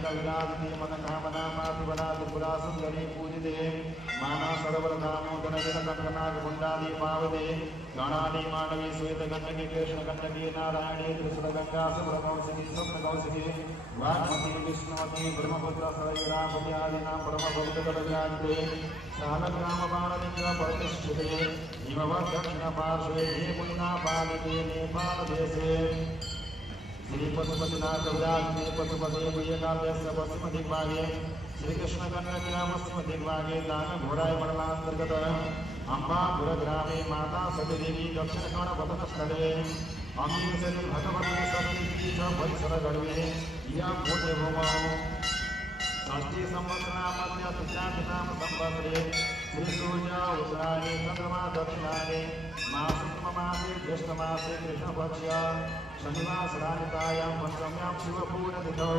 मंगल विराजते मन कामना मातुबला त्रिपुरा सुंदरी पूजिते माना सरोवर दामोदर नीलकंठनाग कुंडाली पावते गणाली मानवी श्वेत गंडकी कृष्ण गंडकी नारायणी त्रिशूल गंगा सुब्रह्मण्यी स्वप्न कौशिकी वाग्मती विष्णुमती ब्रह्मपुत्र सरयुरापति आदि नाम परम भक्त विराजते सालग्राम बाणलिंग प्रतिष्ठिते हिमवत् दक्षिण पार्श्वे पुण्या पालिते नेपाल देशे श्री पशुपतिनाथ विराजते पशुपते भूयकाव्यस्य पश्चिम दिग्भागे श्री कृष्ण कन्या पश्चिम दिग्भागे दान घोड़ाय मंडलांतर्गत अंबापुर ग्रामे माता सती देवी दक्षिण कर्ण पतन स्थले अमीशरी भगवती सती परिसर गढ़वे या भूते भूमौ षष्ठी संवत्सरा मध्य तृतीयाम संवत्सरे श्री सूर्य उत्तरायणे चंद्रमा दक्षिणायने मासे ज्येष्ठ मासे कृष्ण पक्ष शनिवासरानिकायां पंचम्यां शिवपूर्णतिथौ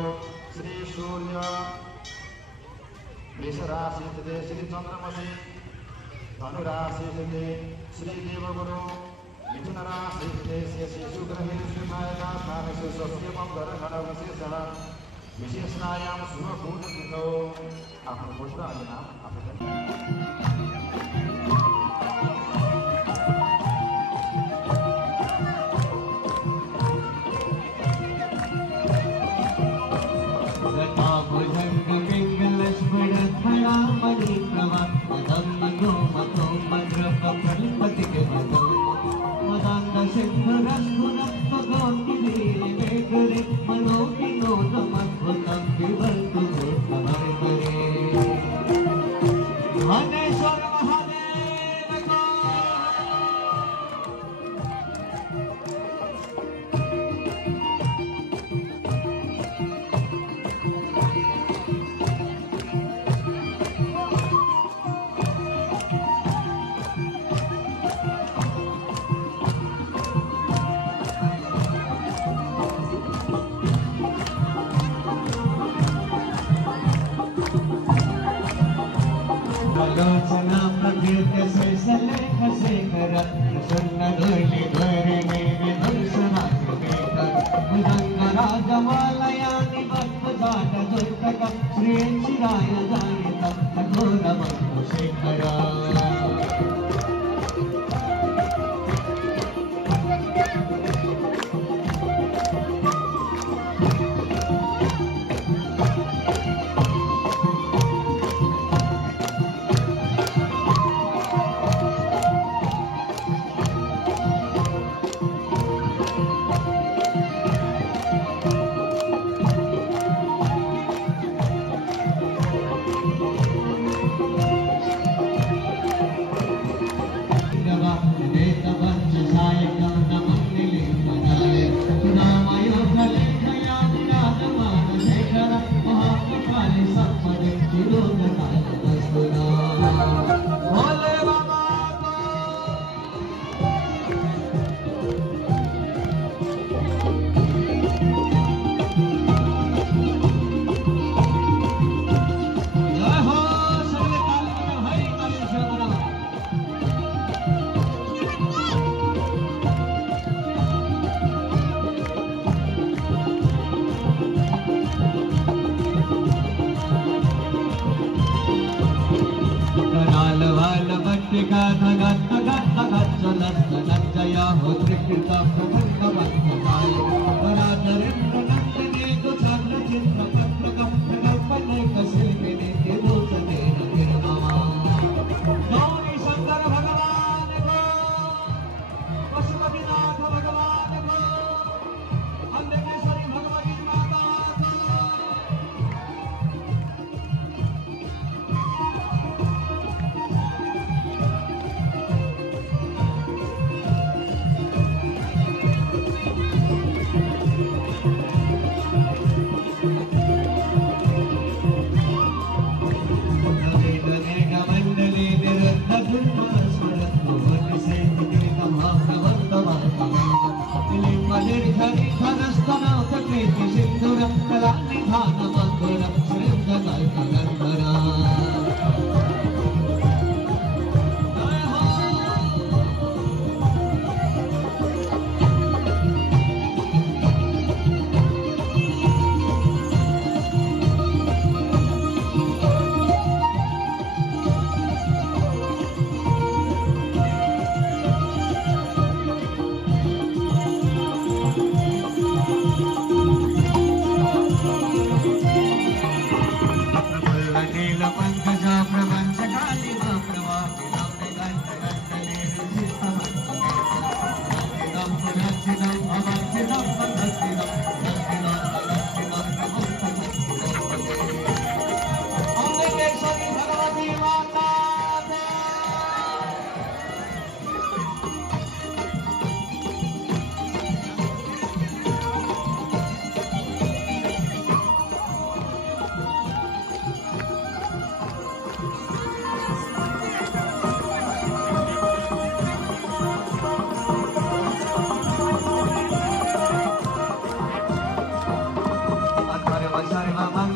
श्री सूर्य वृषराशि स्थिते श्री चंद्रमसि धनुराशि स्थिते श्री देवगुरु मिथुन राशि स्थिते श्री शुक्रहे श्रीमायका स्थानेषु स्वस्यमं ग्रहण विशेषः विशेषणायां शिवपूर्णतिथौ आफ्नो पुत्र अनि नाम आफूले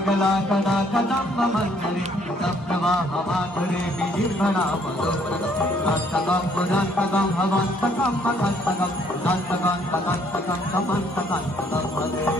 मंगला कदा कदम्ब मंगले सप्तवाह माधुरे विजिर्भणावलोकनम पुरांतकम भवंतकम मकंतकम पुरांतकम तकंतकम समंतकंतकम भजे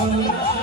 Soda,